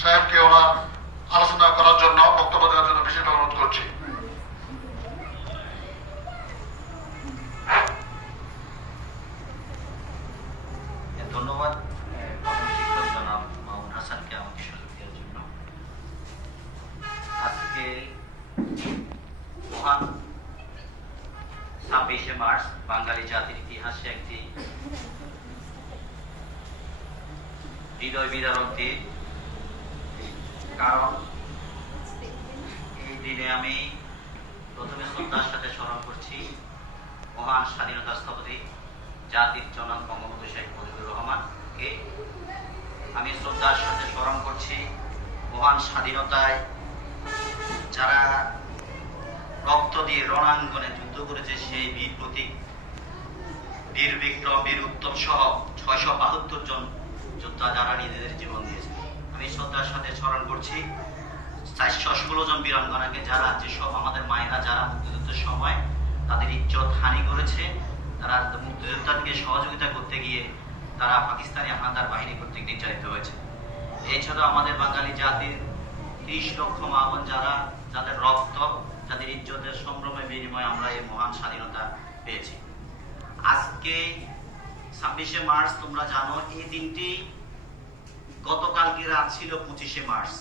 সাহেবকে ওনার আলোচনা করার জন্য, বক্তব্য দেওয়ার জন্য বিশেষ অনুরোধ করছি। ধন্যবাদ প্রধান শিক্ষক জনাব মামুন হাসানকে আমাকে সুযোগ দেওয়ার জন্য। আজকে মহান 26শে মার্চ বাঙালি জাতির ইতিহাসে একটি হৃদয় বিদারক দিন। কারণ এই দিনে আমি প্রথমে শ্রদ্ধার সাথে স্মরণ করছি মহান স্বাধীনতা স্থপতি জাতির জনক বঙ্গবন্ধু শেখ মুজিবুর রহমানকে। আমি শ্রদ্ধার সাথে স্মরণ করছি মহান স্বাধীনতায় যারা রক্ত দিয়ে রণাঙ্গনে যুদ্ধ করেছে সেই বীর প্রতীক, বীর বিক্রম, বীর উত্তম সহ 672 জন যোদ্ধা যারা নিজেদের জীবন দিয়েছে। আমি শ্রদ্ধার সাথে স্মরণ করছি 416 জন বীরাঙ্গনাকে, যারা যেসব আমাদের মায়েরা যারা মুক্তিযুদ্ধের সময় তাদের ইজ্জত হানি করেছে, তারা মুক্তিযোদ্ধাকে সহযোগিতা করতে গিয়ে তারা পাকিস্তানি হানাদার বাহিনী কর্তৃক নির্যাতিত হয়েছে। এছাড়া আমাদের বাঙালি জাতির 30 লক্ষ মা বোন যারা, যাদের রক্ত, যাদের ইজ্জতের সম্ভ্রমের বিনিময়ে আমরা এই মহান স্বাধীনতা পেয়েছি। আজকে 26শে মার্চ, তোমরা জানো এই দিনটি গতকালকে রাত ছিল 25শে মার্চ।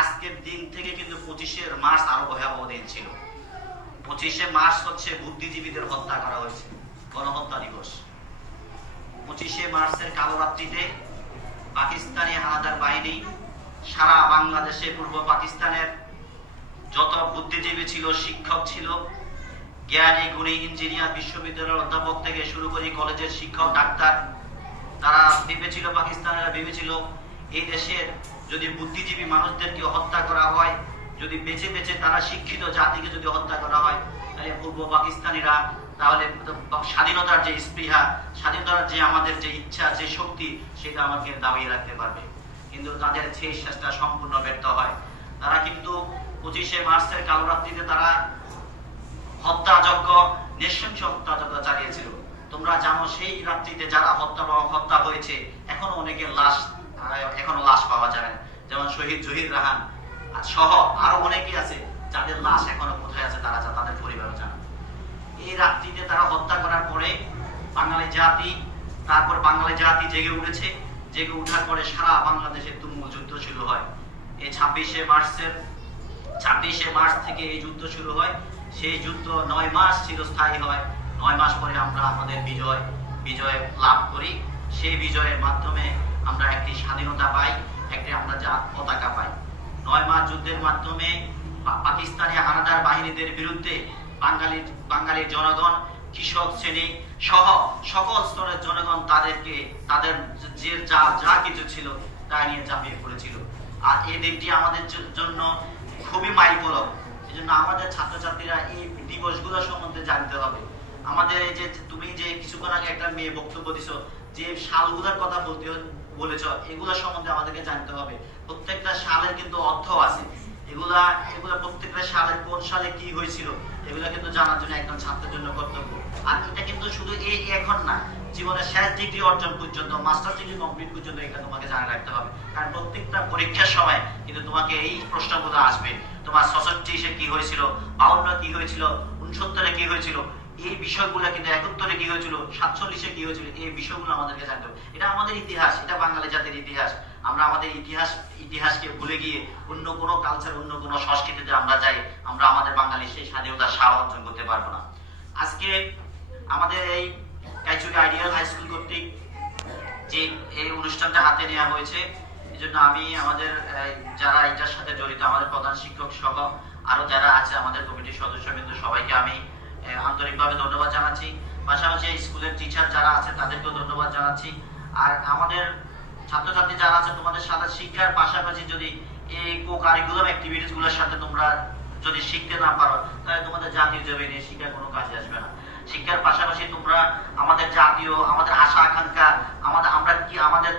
আজকের দিন থেকে কিন্তু 25শে মার্চ আরো ভয়াবহ দিন ছিল। 25শে মার্চ হচ্ছে বুদ্ধিজীবীদের হত্যা করা হয়েছে, গণহত্যা দিবস। 25শে মার্চের কালো রাত্রিতে পাকিস্তানি হানাদার বাহিনী সারা বাংলাদেশে, পূর্ব পাকিস্তানের যত বুদ্ধিজীবী ছিল, শিক্ষক ছিল, জ্ঞানী গুণী ইঞ্জিনিয়ার, বিশ্ববিদ্যালয়ের অধ্যাপক থেকে শুরু করে কলেজের শিক্ষক, ডাক্তার, তারা ভেবেছিল, পাকিস্তানিরা ভেবেছিল এই দেশের যদি বুদ্ধিজীবী মানুষদেরকে হত্যা করা হয়, যদি বেঁচে বেঁচে তারা শিক্ষিত জাতিকে যদি হত্যা করা হয়, তাহলে পূর্ব পাকিস্তানিরা তাহলে স্বাধীনতার যে স্পৃহা, স্বাধীনতার যে আমাদের যে ইচ্ছা, যে শক্তি, সেটা আমাকে দাবিয়ে রাখতে পারবে। কিন্তু তাদের সেই চেষ্টা সম্পূর্ণ ব্যর্থ হয়। তারা কিন্তু 25শে মার্চের কালো রাত্রিতে তারা হত্যাযজ্ঞ, নৃশংস হত্যাযজ্ঞ চালিয়েছিল। তোমরা জানো সেই রাত্রিতে যারা হত্যা হয়েছে, এখনো অনেকের লাশ, এখনো লাশ পাওয়া যায় না। যেমন শহীদ জহির রাহান সহ আরো অনেকে আছে যাদের লাশ এখনো কোথায় আছে তারা তাদের পরিবারও জানে। এই রাত্রিতে তারা হত্যা করার পরে বাঙালি জাতি জেগে উঠেছে। জেগে উঠার পরে সারা বাংলাদেশে তুমুল যুদ্ধ শুরু হয়। এই 26শে মার্চ থেকে এই যুদ্ধ শুরু হয়। সেই যুদ্ধ 9 মাস চিরস্থায়ী হয়। 9 মাস পরে আমরা আমাদের বিজয় লাভ করি। সেই বিজয়ের মাধ্যমে আমরা একটি স্বাধীনতা পাই, একটি আমরা পতাকা পাই। 9 মাস যুদ্ধের মাধ্যমে পাকিস্তানি হানাদার বাহিনীদের বিরুদ্ধে বাঙালির জনগণ, কৃষক শ্রেণী সহ সকল স্তরের জনগণ তাদের যে যা কিছু ছিল তা নিয়ে ঝাঁপিয়ে পড়েছিল। আর এই দিনটি আমাদের জন্য খুবই মাইলফলক। এই জন্য আমাদের ছাত্রছাত্রীরা এই দিবসগুলো সম্বন্ধে জানতে হবে। আমাদের এই যে তুমি যে কিছুক্ষণ আগে একটা মেয়ে বক্তব্য দিছো, যে সালগুলোর কথা বলেছ, এগুলো সম্বন্ধে আমাদেরকে জানতে হবে। প্রত্যেকটা সালের কিন্তু অর্থ আছে। এগুলা প্রত্যেকটা সালের কোন সালে কি হয়েছিল এগুলা কিন্তু জানার জন্য একজন ছাত্রের জন্য কর্তব্য। আর এটা কিন্তু শুধু এখন না, জীবনের শেষ ডিগ্রি অর্জন পর্যন্ত, মাস্টার ডিগ্রি কমপ্লিট পর্যন্ত এটা তোমাকে জানা রাখতে হবে। কারণ প্রত্যেকটা পরীক্ষার সময় কিন্তু তোমাকে এই প্রশ্নগুলো আসবে। তোমার 66-এ কি হয়েছিল, 52 কি হয়েছিল, 69-এ কি হয়েছিল, এই বিষয়গুলো কিন্তু 71-এ কি হয়েছিল, 47-এ কি হয়েছিল, এই বিষয়গুলো আমাদেরকে জানতে হবে। এটা আমাদের ইতিহাস, এটা বাঙালি জাতির ইতিহাস। আমরা আমাদের ইতিহাসকে ভুলে গিয়ে অন্য কোনো কালচার, অন্য কোনো সংস্কৃতিতে আমরা যাই, আমরা আমাদের বাঙালি সেই স্বাধীনতার স্বাদ অর্জন করতে পারবো না। আজকে আমাদের এই কাইচুরি আইডিয়াল হাই স্কুল কর্তৃক যে এই অনুষ্ঠানটা হাতে নেওয়া হয়েছে, এই জন্য আমি আমাদের যারা এটার সাথে জড়িত, আমাদের প্রধান শিক্ষক সহ আরো যারা আছে আমাদের কমিটির সদস্যবৃন্দ, সবাইকে আমি আন্তরিকভাবে ধন্যবাদ জানাচ্ছি। পাশাপাশি স্কুলের টিচার যারা আছে তাদেরকেও ধন্যবাদ জানাচ্ছি। আর আমাদের ছাত্রছাত্রী যারা আছে, তোমাদের সাথে শিক্ষার পাশাপাশি যদি এই কো-কারিকুলাম অ্যাক্টিভিটিস গুলোর সাথে তোমরা যদি শিখতে না পারো, তাহলে তোমাদের জাতীয় জমি নিয়ে শিক্ষা কোনো কাজে আসবে না। শিক্ষার পাশাপাশি তোমরা আমাদের আশা আকাঙ্ক্ষা, আমাদের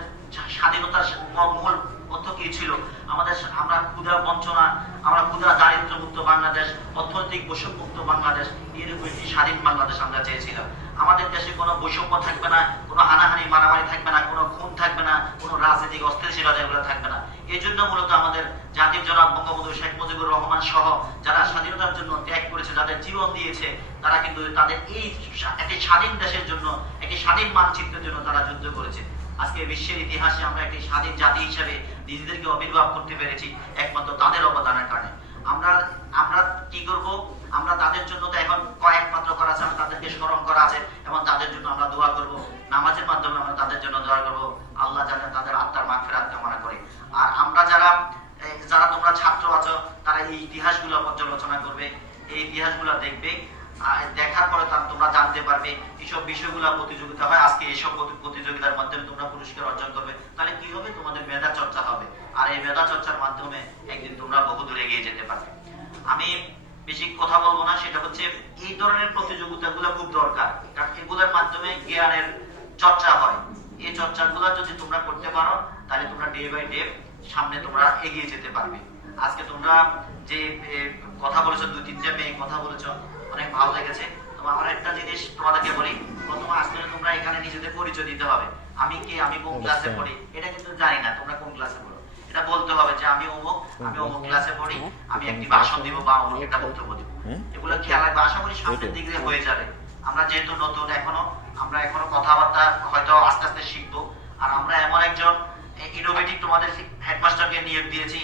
স্বাধীনতার মূল অর্থ কি ছিল? আমরা ক্ষুধা বঞ্চনা, আমরা ক্ষুধা দারিদ্র মুক্ত বাংলাদেশ, অর্থনৈতিক বৈষম্য মুক্ত বাংলাদেশ, এরকম একটি স্বাধীন বাংলাদেশ আমরা চেয়েছিলাম। আমাদের দেশে কোনো বৈষম্য থাকবে না, কোনো হানাহানি মারামারি থাকবে না, কোনো খুন থাকবে না, কোনো রাজনৈতিক অস্থিতিশীলতা এগুলো থাকবে না। এই জন্য মূলত আমাদের জাতির জনক বঙ্গবন্ধু শেখ মুজিবুর রহমান সহ যারা স্বাধীনতার জন্য ত্যাগ করেছে, যাদের জীবন দিয়েছে, তারা কিন্তু তাদের এই একটি স্বাধীন দেশের জন্য, একটি স্বাধীন মানচিত্রের জন্য তারা যুদ্ধ করেছে। আজকে বিশ্বের ইতিহাসে আমরা একটি স্বাধীন জাতি হিসেবে নিজেদেরকে আবির্ভাব করতে পেরেছি একমাত্র তাদের অবদানের কারণে। আমরা কি করব? আমরা তাদের জন্য তো এখন একমাত্র করা আছে, আমরা তাদেরকে স্মরণ করা আছে এবং তাদের জন্য আমরা দোয়া করব। নামাজের মাধ্যমে আমরা তাদের জন্য দোয়া করব, আল্লাহ যেন তাদের আত্মার মাগফিরাত কামনা করে। আর আমরা যারা তোমরা ছাত্র আছো, তারা এই ইতিহাসগুলো পর্যালোচনা করবে, এই ইতিহাসগুলো দেখবে, দেখার পরে তোমরা জানতে পারবে এইসব বিষয়গুলো প্রতিযোগিতা হয়। আজকে এইসব প্রতিযোগিতার মাধ্যমে তোমরা পুরস্কার অর্জন করবে, তাহলে কি হবে? তোমাদের মেধা চর্চা হবে, আর এই মেধা চর্চার মাধ্যমে একদিন তোমরা বহু দূরে এগিয়ে যেতে পারবে। আমি বেশি কথা বলবো না, সেটা হচ্ছে এই ধরনের প্রতিযোগিতাগুলো খুব দরকার, কারণ এগুলোর মাধ্যমে জ্ঞানের চর্চা হয়। এই চর্চাগুলো যদি তোমরা করতে পারো, তাহলে তোমরা ডে বাই ডে সামনে তোমরা এগিয়ে যেতে পারবে। আজকে তোমরা যে কথা বলেছো, 2-3টে মেয়ে কথা বলেছো, অনেক ভালো লেগেছে। তো আমার একটা জিনিস তোমাদেরকে বলি, প্রথমে আসলে তোমরা এখানে নিজেদের পরিচয় দিতে হবে। আমি কে, আমি কোন ক্লাসে পড়ি, এটা কিন্তু জানি না তোমরা কোন ক্লাসে পড়ো। এটা বলতে হবে যে আমি অমুক ক্লাসে পড়ি, আমি একটি ভাষণ দিব বা অমুক একটা বক্তব্য দিব। এগুলো খেয়াল রাখবে, আশা করি সামনের দিক দিয়ে হয়ে যাবে। আমরা যেহেতু নতুন, আমরা এখনো কথাবার্তা হয়তো আস্তে আস্তে শিখবো। আর আমরা এমন একজন ইনোভেটিভ তোমাদের হেডমাস্টারকে নিয়োগ দিয়েছি